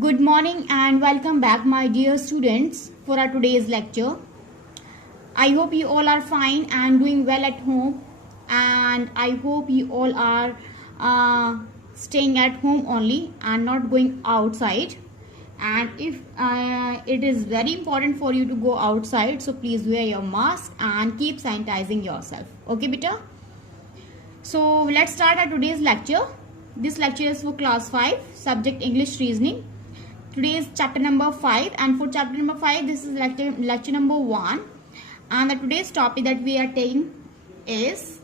Good morning and welcome back, my dear students, for our today's lecture. I hope you all are fine and doing well at home, and I hope you all are staying at home only and not going outside. And if it is very important for you to go outside, so please wear your mask and keep sanitizing yourself. Okay, beta? So let's start our today's lecture. This lecture is for class 5, subject English reasoning. Today is chapter number 5, and for chapter number 5 this is lecture number 1, and the today's topic that we are taking is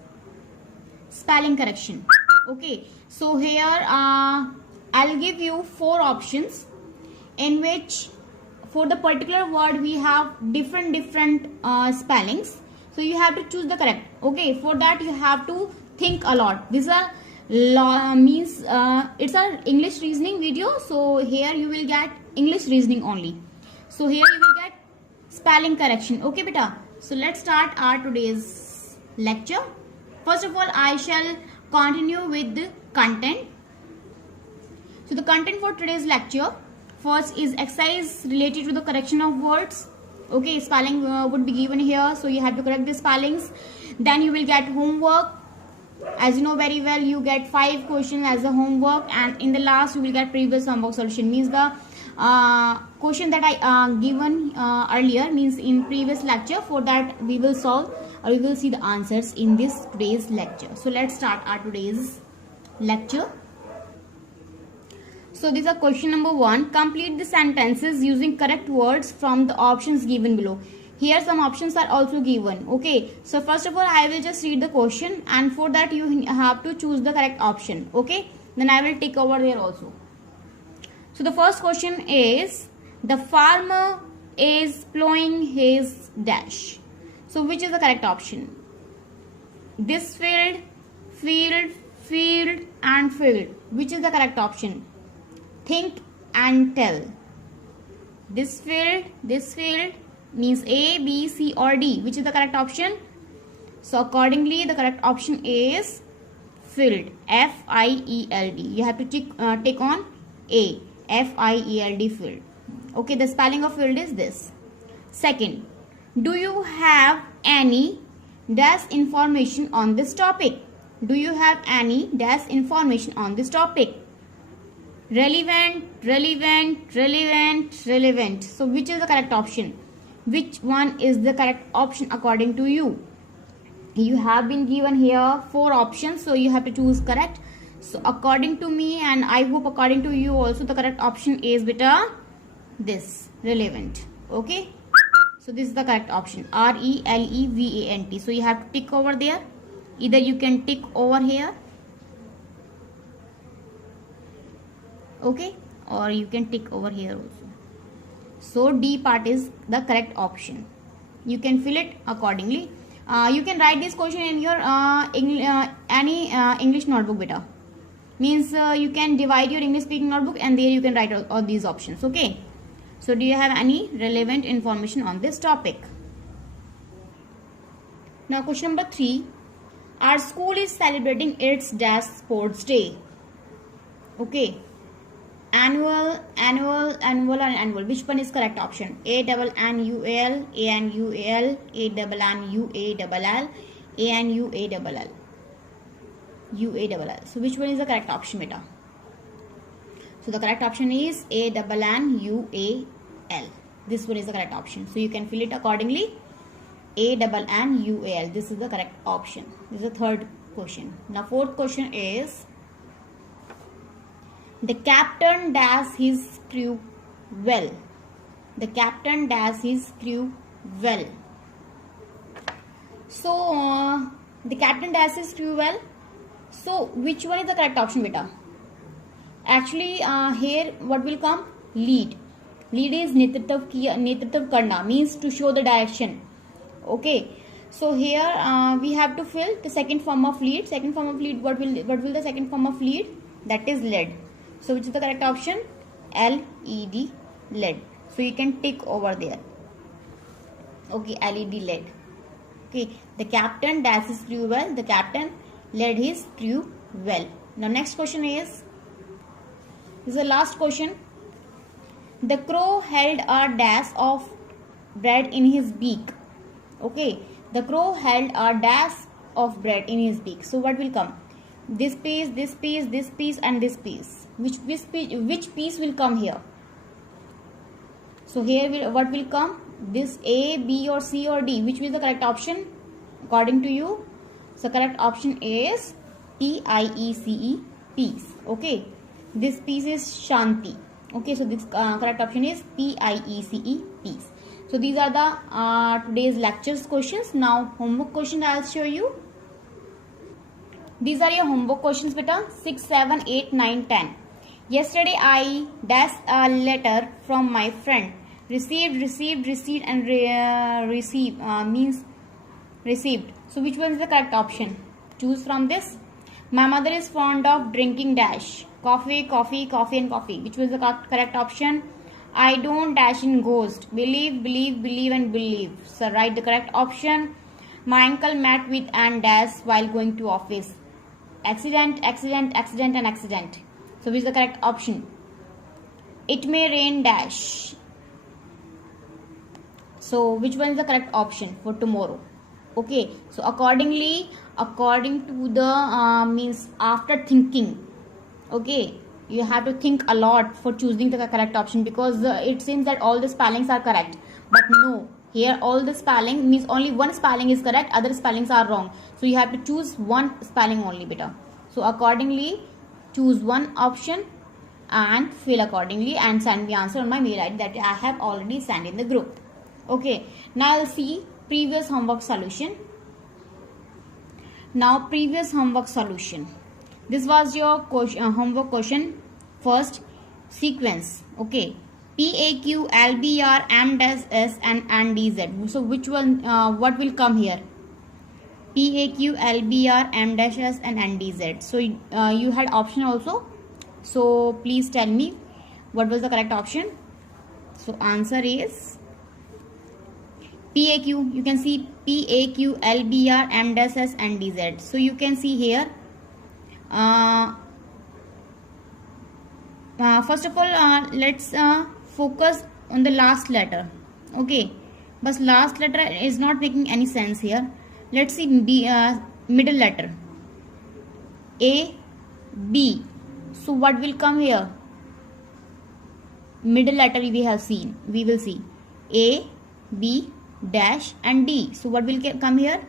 spelling correction. Okay, so here I'll give you 4 options in which for the particular word we have different spellings, so you have to choose the correct. Okay, for that you have to think a lot. This is a means it's an English reasoning video, so here you will get English reasoning only. So here you will get spelling correction. Okay, beta. So let's start our today's lecture. First of all, I shall continue with the content. So the content for today's lecture, first is exercise related to the correction of words. Okay, spelling would be given here, so you have to correct the spellings. Then you will get homework. As you know very well, you get 5 questions as a homework, and in the last you will get previous homework solution. Means the question that I given earlier, means in previous lecture. For that we will solve or we will see the answers in this today's lecture. So let's start our today's lecture. So this is question number 1. Complete the sentences using correct words from the options given below. Here some options are also given. Okay, so first of all I will just read the question, and for that you have to choose the correct option. Okay, then I will tick over there also. So the first question is, the farmer is plowing his dash. So which is the correct option? This field, field, field and field. Which is the correct option? Think and tell. This field means A, B, C or D. Which is the correct option? So accordingly the correct option is field, F-I-E-L-D. You have to tick on A, F-I-E-L-D, field. Okay, the spelling of field is this. Second, do you have any dash information on this topic? Do you have any dash information on this topic? Relevant, relevant, relevant, relevant. So which is the correct option? Which one is the correct option according to you? You have been given here 4 options, so you have to choose correct. So according to me, and I hope according to you also, the correct option is beta this, relevant. Okay, so this is the correct option, R-E-L-E-V-A-N-T. So you have to tick over there. Either you can tick over here, okay, or you can tick over here also. So D part is the correct option. You can fill it accordingly. You can write this question in your any English notebook, beta. Means you can divide your English speaking notebook, and there you can write all these options. Okay, so do you have any relevant information on this topic? Now question number 3. Our school is celebrating its dash sports day. Okay, annual, annual, annual and annual. Which one is correct option? A-double-N-U-A-L, A-N-U-A-L, A-double-N-U-A-double-L, A-N-U-A-double-L, U-A-double-L. So which one is the correct option, beta? So the correct option is A-double-N-U-A-L. This one is the correct option. So you can fill it accordingly. A-double-N-U-A-L. This is the correct option. This is the third question. Now fourth question is, the captain does his crew well. The captain does his crew well. So the captain does his crew well. So which one is the correct option, beta? Actually here what will come? Lead. Lead is netritv karna, means to show the direction. Okay, so here we have to fill the second form of lead. Second form of lead, what will the second form of lead? That is led. So which is the correct option? L-E-D, led. So you can tick over there. Okay, L-E-D, led. Okay, the captain does his crew well. The captain led his crew well. Now next question is, this is the last question. The crow held a dash of bread in his beak. Okay, the crow held a dash of bread in his beak. So what will come? This piece, this piece, this piece, and this piece. Which piece will come here? So here what will come? This A, B, or C, or D. Which is the correct option according to you? So correct option is P-I-E-C-E, piece. Okay, this piece is Shanti. Okay, so this correct option is P-I-E-C-E, peace. So these are the today's lectures questions. Now homework question I'll show you. These are your homework questions, beta. 6, 7, 8, 9, 10. Yesterday I dashed a letter from my friend. Received, and means received. So which one is the correct option? Choose from this. My mother is fond of drinking dash. Coffee, coffee, coffee, and coffee. Which was the correct option? I don't dash in ghost. Believe, and believe. So write the correct option. My uncle met with and dash while going to office. Accident, and accident. So which is the correct option? It may rain dash. So which one is the correct option for tomorrow? Okay, so according to the means after thinking, okay, you have to think a lot for choosing the correct option, because it seems that all the spellings are correct, but no, here all the spelling means only one spelling is correct, other spellings are wrong. So you have to choose one spelling only, beta. So accordingly choose one option and fill accordingly and send me answer on my mail ID that I have already sent in the group. Okay, now I'll see previous homework solution. Now previous homework solution. This was your homework question. First, sequence. Okay, PAQ, LBR, M-S, and NDZ. So which one? What will come here? PAQ, LBR, M-S, and NDZ. So you had option also. So please tell me what was the correct option. So answer is PAQ. You can see PAQ, LBR, M-S, and DZ. So you can see here. First of all, let's focus on the last letter. Okay, but last letter is not making any sense here. Let's see middle letter A, B. So what will come here? Middle letter we will see A, B, dash, and D. So what will come here?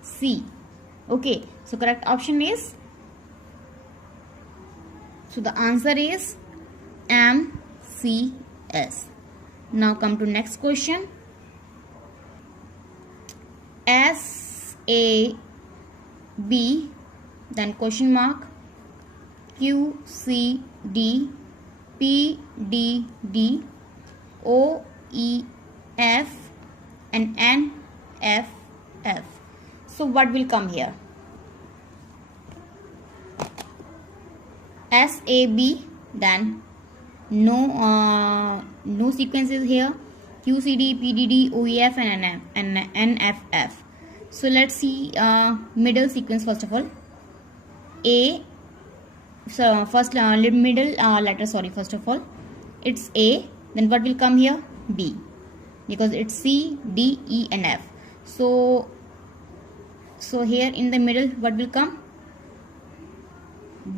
C. Okay, so correct option is, so the answer is MCS. Now come to next question. SAB, then question mark, QCD, PDD, OEF, and NFF. So what will come here? SAB, then no sequences here. QCD, PDD, OEF, and NFF. So let's see middle sequence first of all. A. So first middle letter. Sorry, first of all, it's A. Then what will come here? B, because it's C, D, E, and F. So here in the middle, what will come?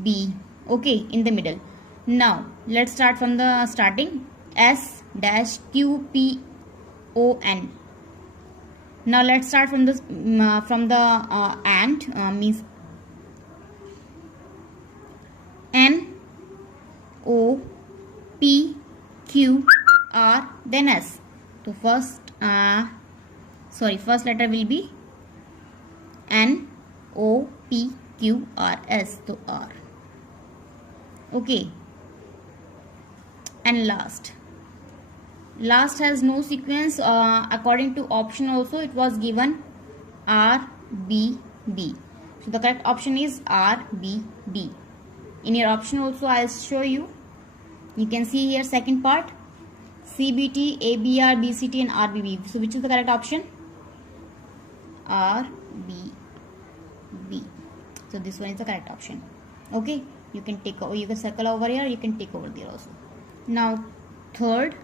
B. Okay, in the middle. Now let's start from the starting. S dash Q P O N. Now let's start from the and means N O P Q R, then S. So first letter will be N O P Q R S, to R. Okay, and last has no sequence. According to option also it was given R B B. So the correct option is R B B. In your option also I'll show you. You can see here second part, CBT, ABR, BCT, and RBB. So which is the correct option? RBB. So this one is the correct option. Okay, you can circle over here, you can take over there also. Now third,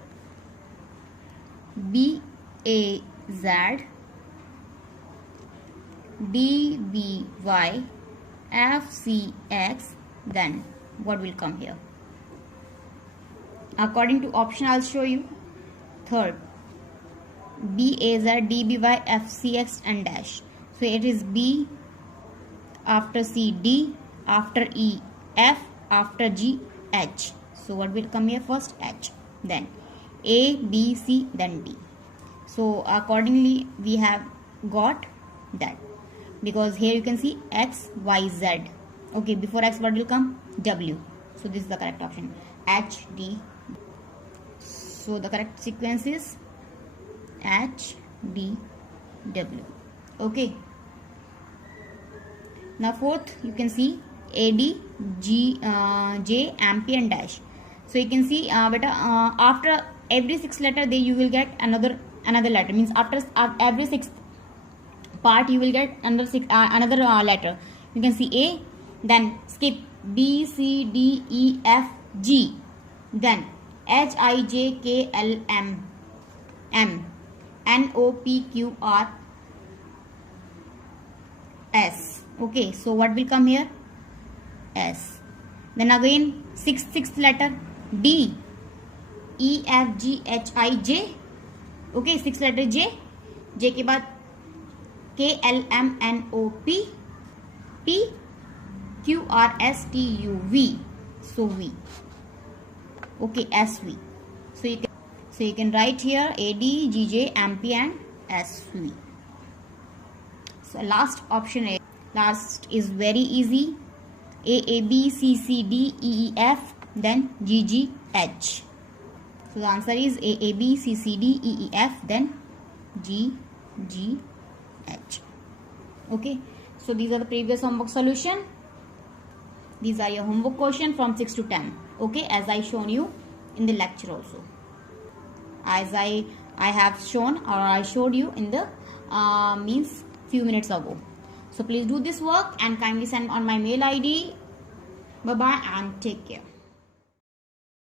BAZ, DBY, FCX, then what will come here? According to option, I'll show you. Third, BAZ, DBY, FCX and dash. So it is B, after C D, after E F, after G H. So what will come here first? H. Then A, B, C, then D. So accordingly we have got that, because here you can see X, Y, Z. Okay, before X what will come? W. So this is the correct option, H, D. So the correct sequence is H, D, W. Okay. Now fourth, you can see AD, G, J, MP and dash. So you can see after every sixth letter you will get another letter. Means after every sixth part you will get another letter. You can see A, then skip B, C, D, E, F, G, then H, I, J, K, L, M, N, O, P, Q, R, S. Okay, so what will come here? S. Then again sixth letter D, E, F, G, H, I, J. Okay, sixth letter J. J के बाद K, L, M, N, O, P, P, Q, R, S, T, U, V. So V. Okay, S, V. So you can write here A, D, G, J, M, P and S, V. So last option A. Last is very easy. A, B, C, C, D, E, F, then G, G, H. So the answer is A, B, C, C, D, E, F, then G, G, H. Okay. So these are the previous homework solution. These are your homework question from 6 to 10. Okay, as I shown you in the lecture also. As I have shown, or I showed you in the means few minutes ago. So please do this work and kindly send on my mail ID. Bye bye and take care.